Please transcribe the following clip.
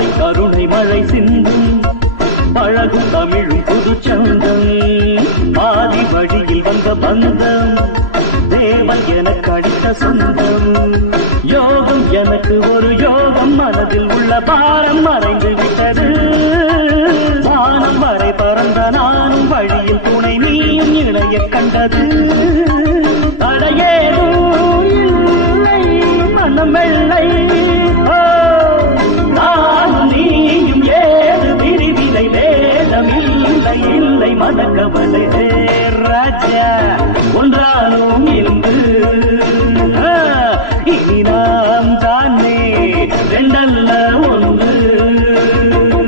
பாவை கருணை மழை சிந்தும் பழகு தமிழும் புது சந்தம் பாதி வழியில் வந்த பந்தம் தேவன் எனக்கு அடித்த சொந்தம். யோகம் எனக்கு ஒரு யோகம் மனதில் உள்ள பாரம் மறைந்து விட்டது. வானம் வரை பறந்த நானும் வழியில் துணை நீயும் இணைய கண்டது. தடையேதும் இல்லை மனக்கவலை ராஜா ஒன்றாலும் இன்று இனி நாம் தானே ரெண்டல்ல